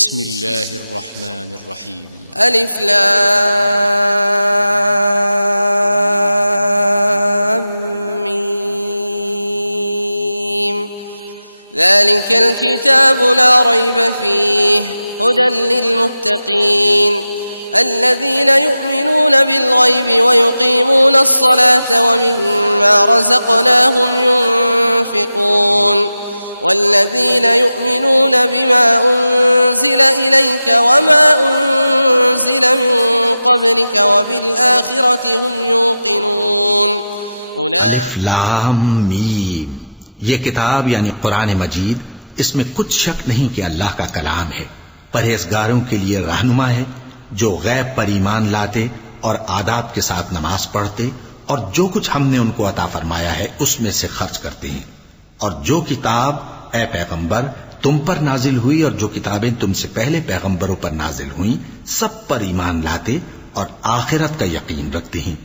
बिस्मिल्लाहिर्रहमानिर्रहीम। अलिफ लाम मीम ज़ालिकल किताबु ला रैब फ़ीहि हुदल लिल्मुत्तक़ीन الذين يؤمنون بالغيب ويقيمون الصلاة ومما رزقناهم ينفقون والذين يؤمنون بما أنزل إليك وما أنزل من قبلك وبالآخرة هم يوقنون अलिफ लाम मीम, ये किताब यानी कुरान मजीद, इसमें कुछ शक नहीं कि अल्लाह का कलाम है। परहेजगारों के लिए रहनुमा है जो गैब पर ईमान लाते और आदाब के साथ नमाज पढ़ते और जो कुछ हमने उनको अता फरमाया है उसमें से खर्च करते हैं। और जो किताब ए पैगंबर तुम पर नाजिल हुई और जो किताबें तुमसे पहले पैगंबरों पर नाजिल हुई सब पर ईमान लाते और आखिरत का यकीन रखते हैं।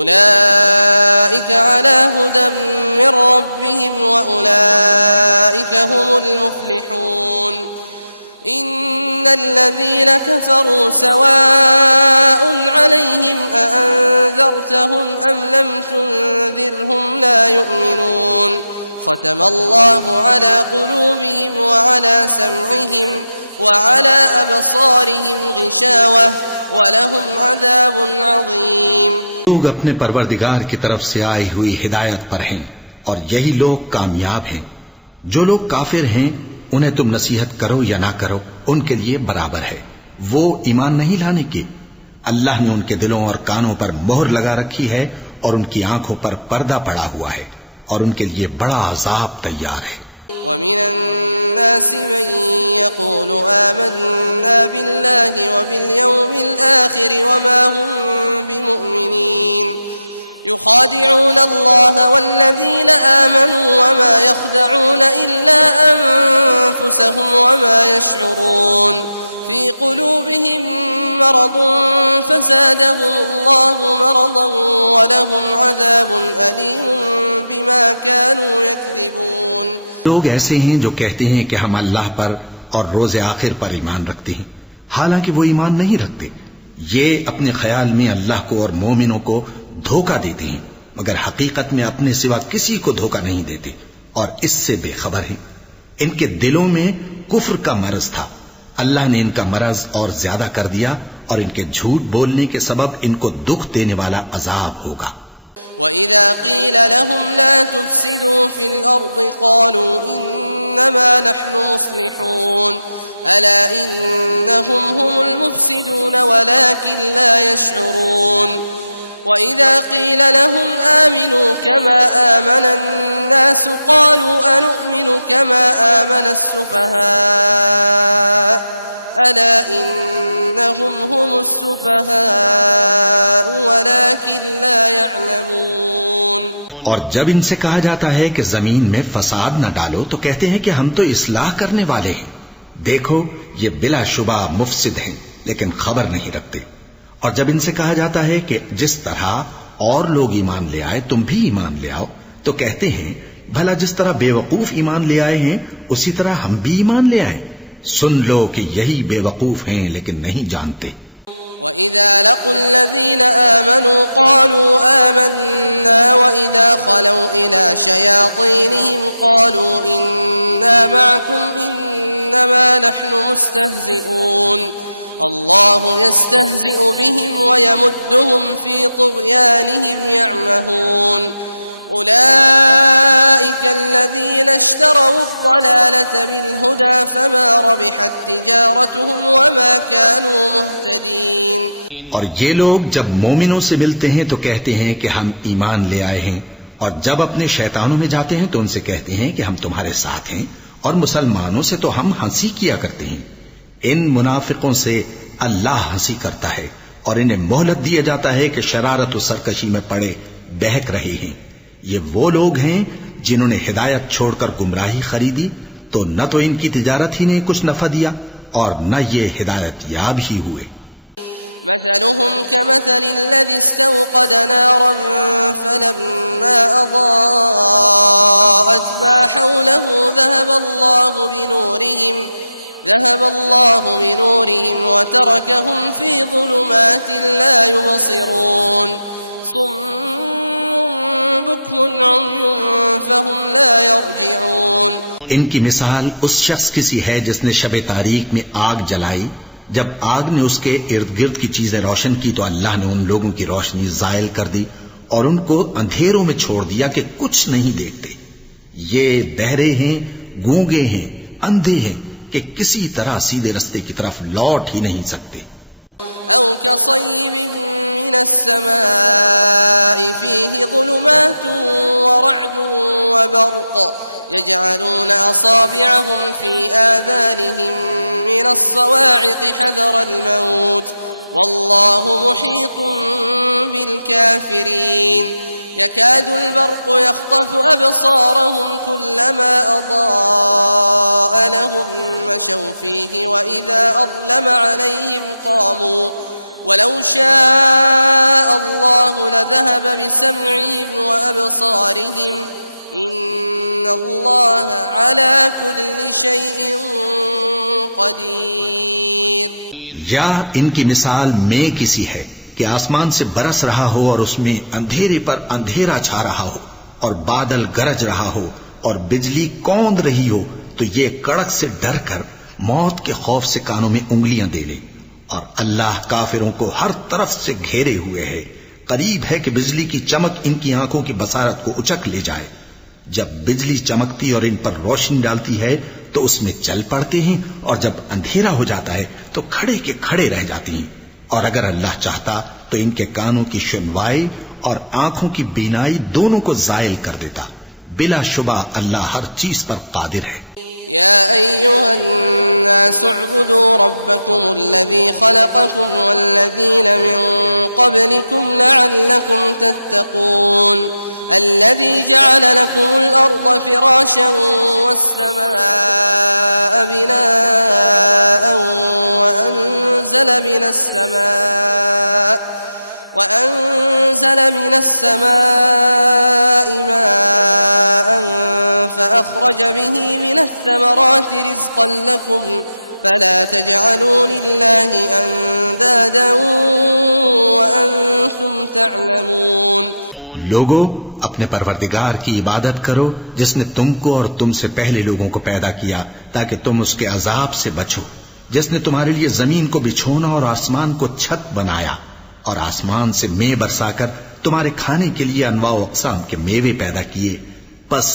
उलाइका अला हुदम मिर रब्बिहिम व उलाइका हुमुल मुफ्लिहून इन्नल्लज़ीना कफ़रू सवाअुन अलैहिम अअन्ज़रतहुम अम लम तुन्ज़िरहुम ला युमिनून ख़तमल्लाहु अला क़ुलूबिहिम व अला समइहिम व अला अबसारिहिम ग़िशावह व लहुम अज़ाबुन अज़ीम। लोग अपने परवरदिगार की तरफ से आई हुई हिदायत पर हैं और यही लोग कामयाब हैं। जो लोग काफिर हैं उन्हें तुम नसीहत करो या ना करो उनके लिए बराबर है, वो ईमान नहीं लाने के। अल्लाह ने उनके दिलों और कानों पर मोहर लगा रखी है और उनकी आंखों पर पर्दा पड़ा हुआ है और उनके लिए बड़ा अजाब तैयार है। वमिनन नासि मन यक़ूलु आमन्ना बिल्लाहि व बिल आखिर वमा हुम बिमुमिनीन युखादिऊन अल्लाह वल्लज़ीना आमनू वमा यख़दऊन इल्ला अन्फुसहुम वमा यशऊरून फ़ी क़ुलूबिहिम मरदुन फ़ज़ादहुमुल्लाहु मरदन व लहुम अज़ाबुन अलीमुन बिमा कानू यकज़िबून। लोग ऐसे हैं जो कहते हैं कि हम अल्लाह पर और रोज़े आखिर पर ईमान रखते हैं, हालांकि वो ईमान नहीं रखते। ये अपने ख्याल में अल्लाह को और मोमिनों को धोखा देते हैं, मगर हकीकत में अपने सिवा किसी को धोखा नहीं देते और इससे बेखबर हैं। इनके दिलों में कुफ्र का मरज था, अल्लाह ने इनका मरज और ज्यादा कर दिया और इनके झूठ बोलने के सबब इनको दुख देने वाला अजाब होगा। वइज़ा क़ील लहुम ला तुफ़सिदू फ़िल अर्ज़ क़ालू इन्नमा नहनु मुस्लिहून अला इन्नहुम हुमुल मुफ़सिदून वलाकिन ला यशऊरून वइज़ा क़ील लहुम आमिनू कमा आमन अन्नास क़ालू अनुमिनु कमा आमन अस्सुफ़हाअ अला इन्नहुम हुमुस्सुफ़हाअ वलाकिन ला यअलमून। और जब इनसे कहा जाता है कि जमीन में फसाद न डालो तो कहते हैं कि हम तो इस्लाह करने वाले हैं। देखो ये बिलाशुबा मुफसिद हैं लेकिन खबर नहीं रखते। और जब इनसे कहा जाता है कि जिस तरह और लोग ईमान ले आए तुम भी ईमान ले आओ तो कहते हैं भला जिस तरह बेवकूफ ईमान ले आए हैं उसी तरह हम भी ईमान ले आए। सुन लो कि यही बेवकूफ हैं लेकिन नहीं जानते। वइज़ा लक़ुल्लज़ीना आमनू क़ालू आमन्ना वइज़ा ख़लौ इला शयातीनिहिम क़ालू इन्ना मअकुम इन्नमा नहनु मुस्तहज़िऊन अल्लाहु यस्तहज़िउ बिहिम व यमुद्दुहुम फ़ी तुग़यानिहिम यअमहून उलाइका अल्लज़ीना इश्तरौ अद्दलालत बिलहुदा फमा रबिहत तिजारतुहुम वमा कानू मुहतदीन। और ये लोग जब मोमिनों से मिलते हैं तो कहते हैं कि हम ईमान ले आए हैं और जब अपने शैतानों में जाते हैं तो उनसे कहते हैं कि हम तुम्हारे साथ हैं और मुसलमानों से तो हम हंसी किया करते हैं। इन मुनाफिकों से अल्लाह हंसी करता है और इन्हें मोहलत दिया जाता है कि शरारत और सरकशी में पड़े बहक रहे हैं। ये वो लोग हैं जिन्होंने हिदायत छोड़कर गुमराही खरीदी तो न तो इनकी तिजारत ही ने कुछ नफा दिया और न ये हिदायत याब ही हुए। मसलुहुम कमसलिल्लज़ी इस्तवक़द नारन फलम्मा अज़ाअत मा हौलहु ज़हबल्लाहु बिनूरिहिम ذهب الله بنورهم وتركهم في ظلمات لا يبصرون صم بكم عمي فهم لا يرجعون। इनकी मिसाल उस शख्स की सी है जिसने शबे तारीख में आग जलाई। जब आग ने उसके इर्द गिर्द की चीजें रोशन की तो अल्लाह ने उन लोगों की रोशनी जायल कर दी और उनको अंधेरों में छोड़ दिया कि कुछ नहीं देखते। ये बहरे हैं, गूंगे हैं, अंधे हैं कि किसी तरह सीधे रस्ते की तरफ लौट ही नहीं सकते। أو كصيب من السماء فيه ظلمات ورعد وبرق يجعلون أصابعهم في آذانهم من الصواعق حذر الموت والله محيط بالكافرين يكاد البرق يخطف أبصارهم كلما أضاء لهم مشوا فيه وإذا أظلم عليهم قاموا ولو شاء الله لذهب بسمعهم وأبصارهم إن الله على كل شيء قدير। या इनकी मिसाल में किसी है कि आसमान से बरस रहा हो और उसमें अंधेरे पर अंधेरा छा रहा हो और बादल गरज रहा हो और बिजली कौंद रही हो तो ये कड़क से डर कर मौत के खौफ से कानों में उंगलियां दे ले। और अल्लाह काफिरों को हर तरफ से घेरे हुए है। करीब है कि बिजली की चमक इनकी आंखों की बसारत को उचक ले जाए। जब बिजली चमकती और इन पर रोशनी डालती है तो उसमें चल पड़ते हैं और जब अंधेरा हो जाता है तो खड़े के खड़े रह जाती हैं। और अगर अल्लाह चाहता तो इनके कानों की सुनवाई और आंखों की बीनाई दोनों को जायल कर देता। बिलाशुबा अल्लाह हर चीज पर कादिर है। يا أيها الناس اعبدوا ربكم الذي خلقكم والذين من قبلكم لعلكم تتقون الذي جعل لكم الأرض فراشا والسماء بناء وأنزل من السماء ماء فأخرج به من الثمرات رزقا لكم فلا تجعلوا لله أندادا وأنتم تعلمون। लोगों, अपने परवरदिगार की इबादत करो जिसने तुमको और तुमसे पहले लोगों को पैदा किया ताकि तुम उसके अजाब से बचो, जिसने तुम्हारे लिए जमीन को बिछोना और आसमान को छत बनाया और आसमान से मेंह बरसाकर तुम्हारे खाने के लिए अनवा अक़साम के मेवे पैदा किए। बस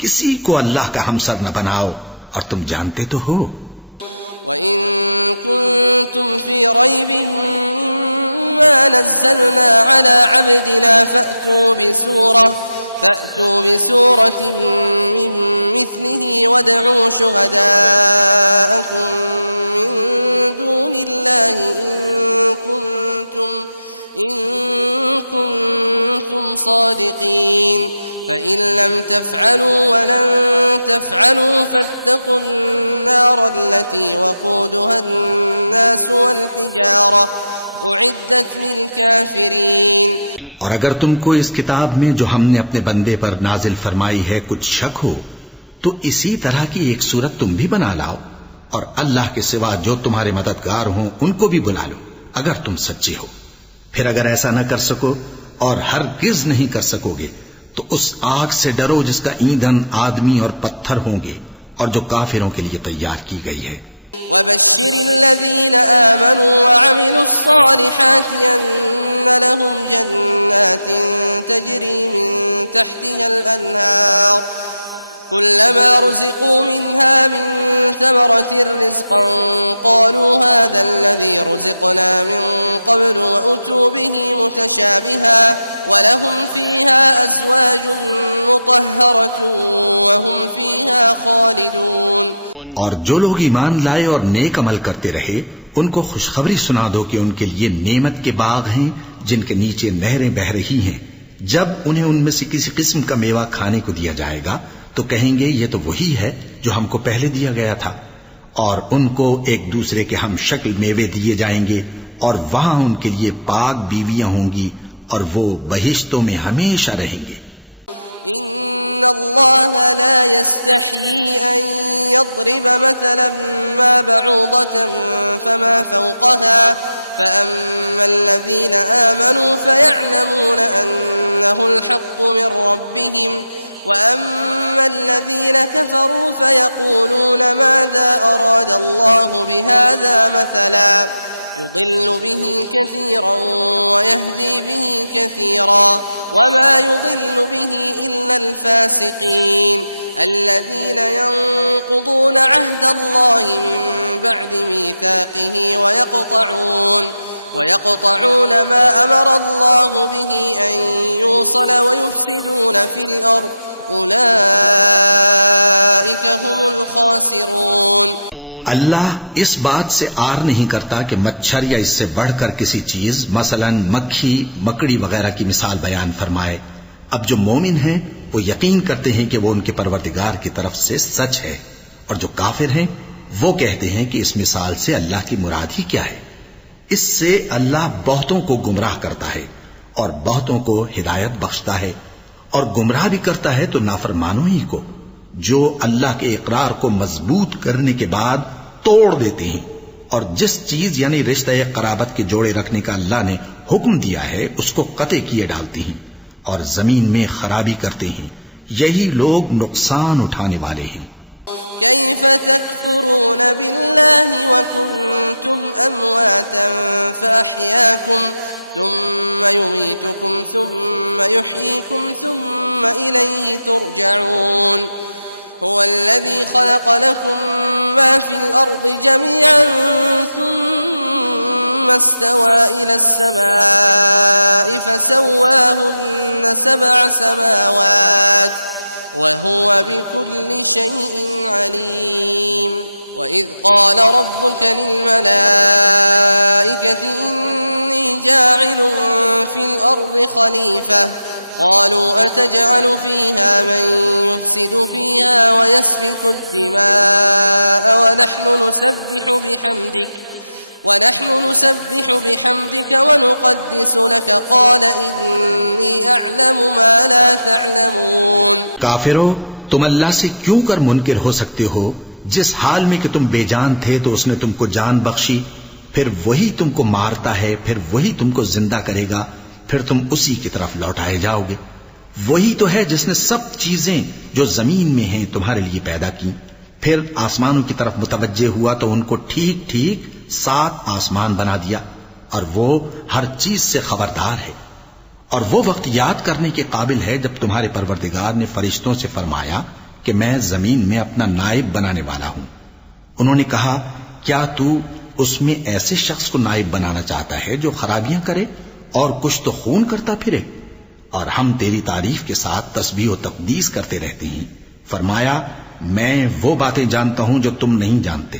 किसी को अल्लाह का हमसर न बनाओ और तुम जानते तो हो। وإن كنتم في ريب مما نزلنا على عبدنا فأتوا بسورة من مثله وادعوا شهداءكم من دون الله إن كنتم صادقين فإن لم تفعلوا ولن تفعلوا فاتقوا النار التي وقودها الناس والحجارة أعدت للكافرين। और अगर तुमको इस किताब में जो हमने अपने बंदे पर नाजिल फरमाई है कुछ शक हो तो इसी तरह की एक सूरत तुम भी बना लाओ और अल्लाह के सिवा जो तुम्हारे मददगार हों उनको भी बुला लो अगर तुम सच्चे हो। फिर अगर ऐसा न कर सको और हरगिज नहीं कर सकोगे तो उस आग से डरो जिसका ईंधन आदमी और पत्थर होंगे और जो काफिरों के लिए तैयार की गई है। وبشر الذين آمنوا وعملوا الصالحات أن لهم جنات تجري من تحتها الأنهار كلما رزقوا منها من ثمرة رزقا قالوا هذا الذي رزقنا من قبل وأتوا به متشابها ولهم فيها أزواج مطهرة وهم فيها خالدون। और जो लोग ईमान लाए और नेक अमल करते रहे उनको खुशखबरी सुना दो कि उनके लिए नेमत के बाग हैं जिनके नीचे नहरें बह रही हैं। जब उन्हें उनमें से किसी किस्म का मेवा खाने को दिया जाएगा तो कहेंगे ये तो वही है जो हमको पहले दिया गया था और उनको एक दूसरे के हम शक्ल मेवे दिए जाएंगे और वहां उनके लिए पाक बीवियां होंगी और वो बहिश्तों में हमेशा रहेंगे। إن الله لا يستحيي أن يضرب مثلا إما بعوضة فما فوقها فأما الذين آمنوا فيعلمون أنه الحق من ربهم وأما الذين كفروا فيقولون ماذا أراد الله بهذا مثلا يضل به كثيرا ويهدي به كثيرا وما يضل به إلا الفاسقين الذين ينقضون عهد الله من بعد ميثاقه ويقطعون ما أمر الله به أن يوصل ويفسدون في الأرض أولئك هم الخاسرون। अल्लाह इस बात से आर नहीं करता कि मच्छर या इससे बढ़कर किसी चीज मसलन मक्खी मकड़ी वगैरह की मिसाल बयान फरमाए। अब जो मोमिन हैं वो यकीन करते हैं कि वो उनके परवरदिगार की तरफ से सच है, और जो काफिर हैं वो कहते हैं कि इस मिसाल से अल्लाह की मुराद ही क्या है। इससे अल्लाह बहुतों को गुमराह करता है और बहुतों को हिदायत बख्शता है, और गुमराह भी करता है तो नाफरमानों ही को, जो अल्लाह के इकरार को मजबूत करने के बाद तोड़ देते हैं और जिस चीज यानी रिश्ते कराबत के जोड़े रखने का अल्लाह ने हुक्म दिया है उसको कते किए डालती हैं और जमीन में खराबी करते हैं। यही लोग नुकसान उठाने वाले हैं। कैफ तकफुरून बिल्लाहि व कुंतुम अमवातन फअहयाकुम ثم يميتكم ثم يحييكم ثم إليه ترجعون هو الذي خلق لكم ما في الأرض جميعا ثم استوى إلى السماء فسواهن 7 سماوات وهو بكل شيء عليم وإذ قال ربك للملائكة إني جاعل في الأرض خليفة قالوا أتجعل فيها من يفسد فيها ويسفك الدماء ونحن نسبح بحمدك ونقدس لك قال إني أعلم ما لا تعلمون। काफिरों, तुम अल्लाह से क्यों कर मुनकिर हो सकते हो जिस हाल में कि तुम बेजान थे तो उसने तुमको जान बख्शी, फिर वही तुमको मारता है, फिर वही तुमको जिंदा करेगा, फिर तुम उसी की तरफ लौटाए जाओगे। वही तो है जिसने सब चीजें जो जमीन में हैं तुम्हारे लिए पैदा की, फिर आसमानों की तरफ मुतवज्जे हुआ तो उनको ठीक ठीक 7 आसमान बना दिया, और वो हर चीज से खबरदार है। और वो वक्त याद करने के काबिल है जब तुम्हारे परवरदिगार ने फरिश्तों से फरमाया कि मैं जमीन में अपना नाइब बनाने वाला हूं। उन्होंने कहा, क्या तू उसमें ऐसे शख्स को नाइब बनाना चाहता है जो खराबियां करे और कुछ तो खून करता फिरे? और हम तेरी तारीफ के साथ तस्बीह और तकदीस करते रहते हैं। फरमाया, मैं वो बातें जानता हूं जो तुम नहीं जानते।